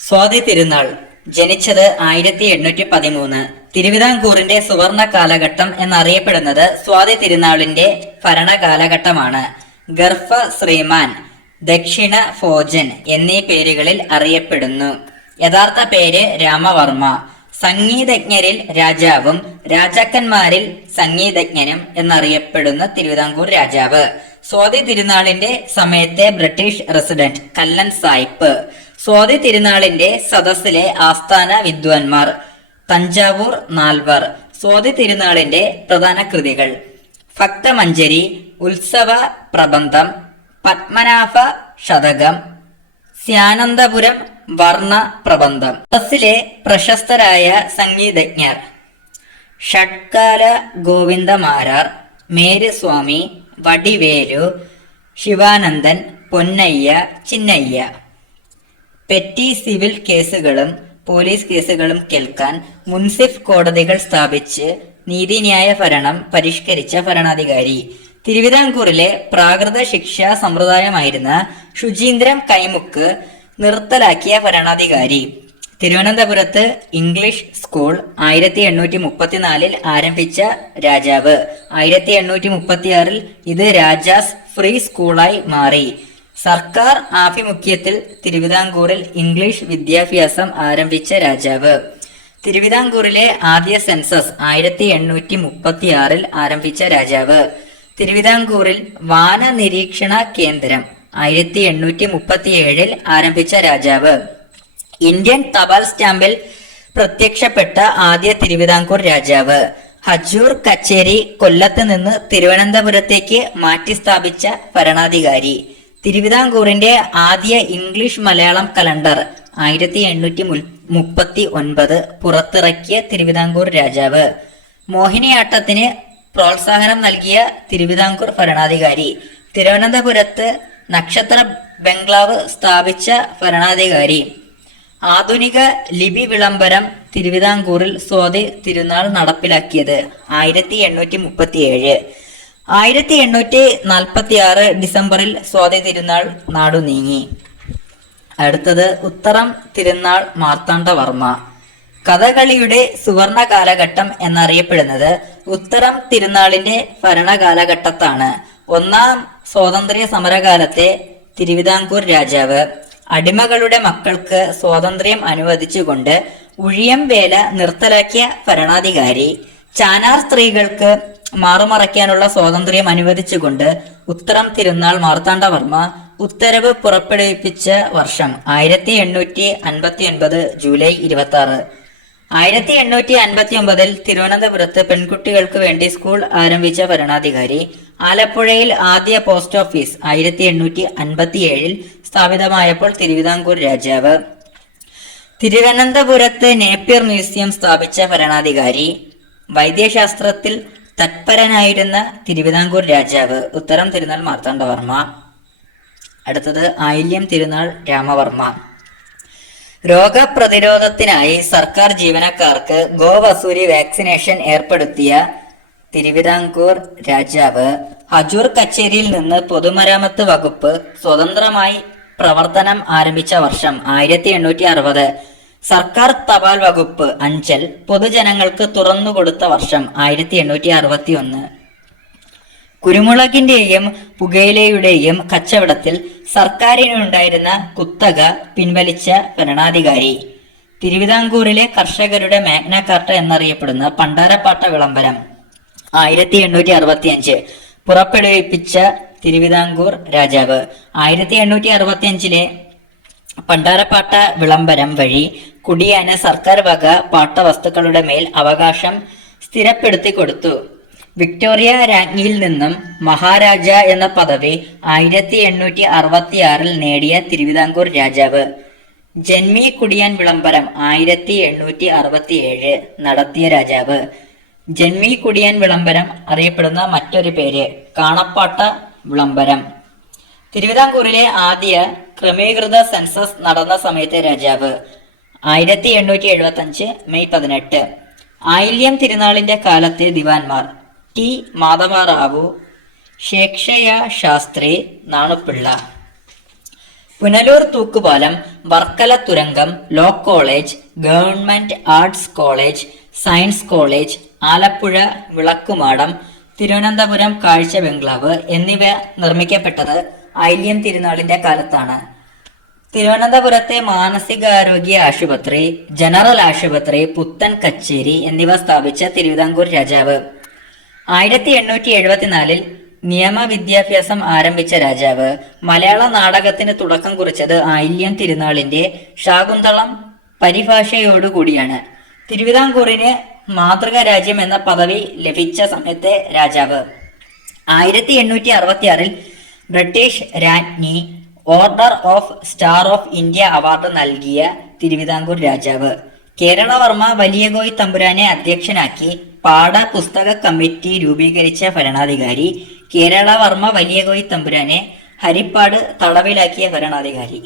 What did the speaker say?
സ്വാതി തിരുനാൾ ജനിച്ചത് 1813. തിരുവിതാംകൂറിന്റെ സുവർണ കാലഘട്ടം എന്നറിയപ്പെടുന്നത് സ്വാതി തിരുനാളിന്റെ ഭരണകാലഘട്ടമാണ്. ഗർഭ ശ്രീമാൻ, ദക്ഷിണ ഭോജൻ എന്നീ പേരുകളിൽ അറിയപ്പെടുന്നു. യഥാർത്ഥ പേര് രാമവർമ്മ. സംഗീതജ്ഞരിൽ രാജാവും രാജാക്കന്മാരിൽ സംഗീതജ്ഞനും എന്നറിയപ്പെടുന്ന തിരുവിതാംകൂർ രാജാവ്. സ്വാതി തിരുനാളിന്റെ സമയത്തെ ബ്രിട്ടീഷ് റെസിഡന്റ് കല്ലൻ സായിപ്പ്. സ്വാതി തിരുനാളിന്റെ സദസ്സിലെ ആസ്ഥാന വിദ്വാൻമാർ തഞ്ചാവൂർ നാൽവർ. സ്വാതി തിരുനാളിന്റെ പ്രധാന കൃതികൾ: ഭക്തമഞ്ജരി, ഉത്സവ പ്രബന്ധം, പത്മനാഭ ശതകം, സ്യാനന്തപുരം വർണ്ണ പ്രബന്ധം. സദസ്സിലെ പ്രശസ്തരായ സംഗീതജ്ഞർ: ഷഡ്കാല ഗോവിന്ദമാരാർ, മേരുസ്വാമി, വടിവേലു, ശിവാനന്ദൻ, പൊന്നയ്യ, ചിന്നയ്യ. പെറ്റി സിവിൽ കേസുകളും പോലീസ് കേസുകളും കേൾക്കാൻ മുൻസിഫ് കോടതികൾ സ്ഥാപിച്ച് നീതിന്യായ ഭരണം പരിഷ്കരിച്ച ഭരണാധികാരി. തിരുവിതാംകൂറിലെ പ്രാകൃത ശിക്ഷാ സമ്പ്രദായമായിരുന്ന ശുചീന്ദ്രം കൈമുക്ക് നിർത്തലാക്കിയ ഭരണാധികാരി. തിരുവനന്തപുരത്ത് ഇംഗ്ലീഷ് സ്കൂൾ 1834 ആരംഭിച്ച രാജാവ്. 1836 ഇത് രാജാസ് ഫ്രീ സ്കൂളായി മാറി. സർക്കാർ ആഭിമുഖ്യത്തിൽ തിരുവിതാംകൂറിൽ ഇംഗ്ലീഷ് വിദ്യാഭ്യാസം ആരംഭിച്ച രാജാവ്. തിരുവിതാംകൂറിലെ ആദ്യ സെൻസസ് 1836 ആരംഭിച്ച രാജാവ്. തിരുവിതാംകൂറിൽ വാന നിരീക്ഷണ കേന്ദ്രം 1837 ആരംഭിച്ച രാജാവ്. ഇന്ത്യൻ തപാൽ സ്റ്റാമ്പിൽ പ്രത്യക്ഷപ്പെട്ട ആദ്യ തിരുവിതാംകൂർ രാജാവ്. ഹജൂർ കച്ചേരി കൊല്ലത്ത് നിന്ന് തിരുവനന്തപുരത്തേക്ക് മാറ്റി സ്ഥാപിച്ച ഭരണാധികാരി. തിരുവിതാംകൂറിന്റെ ആദ്യ ഇംഗ്ലീഷ് മലയാളം കലണ്ടർ 1839 പുറത്തിറക്കിയ തിരുവിതാംകൂർ രാജാവ്. മോഹിനിയാട്ടത്തിന് പ്രോത്സാഹനം നൽകിയ തിരുവിതാംകൂർ ഭരണാധികാരി. തിരുവനന്തപുരത്ത് നക്ഷത്ര ബംഗ്ലാവ് സ്ഥാപിച്ച ഭരണാധികാരി. ആധുനിക ലിപി വിളംബരം തിരുവിതാംകൂറിൽ സ്വാതി തിരുനാൾ നടപ്പിലാക്കിയത് 1837. 1846 ഡിസംബറിൽ സ്വാതി തിരുനാൾ നാടു നീങ്ങി. അടുത്തത് ഉത്തരം തിരുനാൾ മാർത്താണ്ഡവർമ്മ. കഥകളിയുടെ സുവർണ കാലഘട്ടം എന്നറിയപ്പെടുന്നത് ഉത്തരം തിരുനാളിന്റെ ഭരണകാലഘട്ടത്താണ്. ഒന്നാം സ്വാതന്ത്ര്യ സമരകാലത്തെ തിരുവിതാംകൂർ രാജാവ്. അടിമകളുടെ മക്കൾക്ക് സ്വാതന്ത്ര്യം അനുവദിച്ചുകൊണ്ട് ഉഴിയം വേല നിർത്തലാക്കിയ ഭരണാധികാരി. ചാനാർ സ്ത്രീകൾക്ക് മാറുമറയ്ക്കാനുള്ള സ്വാതന്ത്ര്യം അനുവദിച്ചുകൊണ്ട് ഉത്തരം തിരുനാൾ മാർത്താണ്ഡവർമ്മ ഉത്തരവ് പുറപ്പെടുവിപ്പിച്ച വർഷം 1859 ജൂലൈ 26. 1859 തിരുവനന്തപുരത്ത് പെൺകുട്ടികൾക്ക് വേണ്ടി സ്കൂൾ ആരംഭിച്ച ഭരണാധികാരി. ആലപ്പുഴയിൽ ആദ്യ പോസ്റ്റ് ഓഫീസ് 1857 സ്ഥാപിതമായപ്പോൾ തിരുവിതാംകൂർ രാജാവ്. തിരുവനന്തപുരത്ത് നേപ്പിയർ മ്യൂസിയം സ്ഥാപിച്ച ഭരണാധികാരി. വൈദ്യശാസ്ത്രത്തിൽ തത്പരനായിരുന്ന തിരുവിതാംകൂർ രാജാവ്. ഉത്തരം തിരുനാൾ മാർത്താണ്ഡവർമ്മ. അടുത്തത് ആയില്യം തിരുനാൾ രാമവർമ്മ. രോഗപ്രതിരോധത്തിനായി സർക്കാർ ജീവനക്കാർക്ക് ഗോവസൂരി വാക്സിനേഷൻ ഏർപ്പെടുത്തിയ തിരുവിതാംകൂർ രാജാവ്. ഹജൂർ കച്ചേരിയിൽ നിന്ന് പൊതുമരാമത്ത് വകുപ്പ് സ്വതന്ത്രമായി പ്രവർത്തനം ആരംഭിച്ച വർഷം 1860. സർക്കാർ തപാൽ വകുപ്പ് അഞ്ചൽ പൊതുജനങ്ങൾക്ക് തുറന്നുകൊടുത്ത വർഷം 1861. കുരുമുളകിന്റെയും പുകയിലയുടെയും കച്ചവടത്തിൽ സർക്കാരിനുണ്ടായിരുന്ന കുത്തക പിൻവലിച്ച ഭരണാധികാരി. തിരുവിതാംകൂറിലെ കർഷകരുടെ മാഗ്ന കാർട്ട എന്നറിയപ്പെടുന്ന പണ്ടാരപ്പാട്ട വിളംബരം 1865 പുറപ്പെടുവിപ്പിച്ച തിരുവിതാംകൂർ രാജാവ്. 1865 പണ്ടാരപ്പാട്ട വിളംബരം വഴി കുടിയാന് സർക്കാർ വക പാട്ടവസ്തുക്കളുടെ മേൽ അവകാശം സ്ഥിരപ്പെടുത്തി കൊടുത്തു. വിക്ടോറിയ രാജ്ഞിയിൽ നിന്നും മഹാരാജ എന്ന പദവി 1866 നേടിയ തിരുവിതാംകൂർ രാജാവ്. ജന്മി കുടിയാൻ വിളംബരം 1867 നടത്തിയ രാജാവ്. ജന്മി കുടിയാൻ വിളംബരം അറിയപ്പെടുന്ന മറ്റൊരു പേര് കാണപ്പാട്ട വിളംബരം. തിരുവിതാംകൂറിലെ ആദ്യ ക്രമീകൃത സെൻസസ് നടന്ന സമയത്തെ രാജാവ്. 1875 മെയ് 18. ആയില്യം തിരുനാളിന്റെ കാലത്തെ ദിവാൻമാർ: ടി മാധവറാവു, ശേക്ഷയ ശാസ്ത്രി, നാണുപിള്ള. പുനലൂർ തൂക്കുപാലം, വർക്കല തുരങ്കം, law college, government arts college, science college, Alappuzha വിളക്കുമാടം, തിരുവനന്തപുരം കാഴ്ച ബംഗ്ലാവ് എന്നിവ നിർമ്മിക്കപ്പെട്ടത് ആയില്യം തിരുനാളിന്റെ കാലത്താണ്. തിരുവനന്തപുരത്തെ മാനസികാരോഗ്യ ആശുപത്രി, ജനറൽ ആശുപത്രി, പുത്തൻ കച്ചേരി എന്നിവ സ്ഥാപിച്ച തിരുവിതാംകൂർ രാജാവ്. 1874 നിയമവിദ്യാഭ്യാസം ആരംഭിച്ച രാജാവ്. മലയാള നാടകത്തിന് തുടക്കം കുറിച്ചത് ആയില്യം തിരുനാളിന്റെ ശാകുന്തളം പരിഭാഷയോടുകൂടിയാണ്. തിരുവിതാംകൂറിന് മാതൃകാ രാജ്യം എന്ന പദവി ലഭിച്ച സമയത്തെ രാജാവ്. 1866 ബ്രിട്ടീഷ് രാജ്ഞി order of star of India award നൽകിയ തിരുവിതാംകൂർ രാജാവ്. കേരളവർമ്മ വലിയകോയി തമ്പുരാനെ അധ്യക്ഷനാക്കി പാഠപുസ്തക കമ്മിറ്റി രൂപീകരിച്ച ഭരണാധികാരി. കേരളവർമ്മ വലിയകോയി തമ്പുരാനെ ഹരിപ്പാട് തടവിലാക്കിയ ഭരണാധികാരി.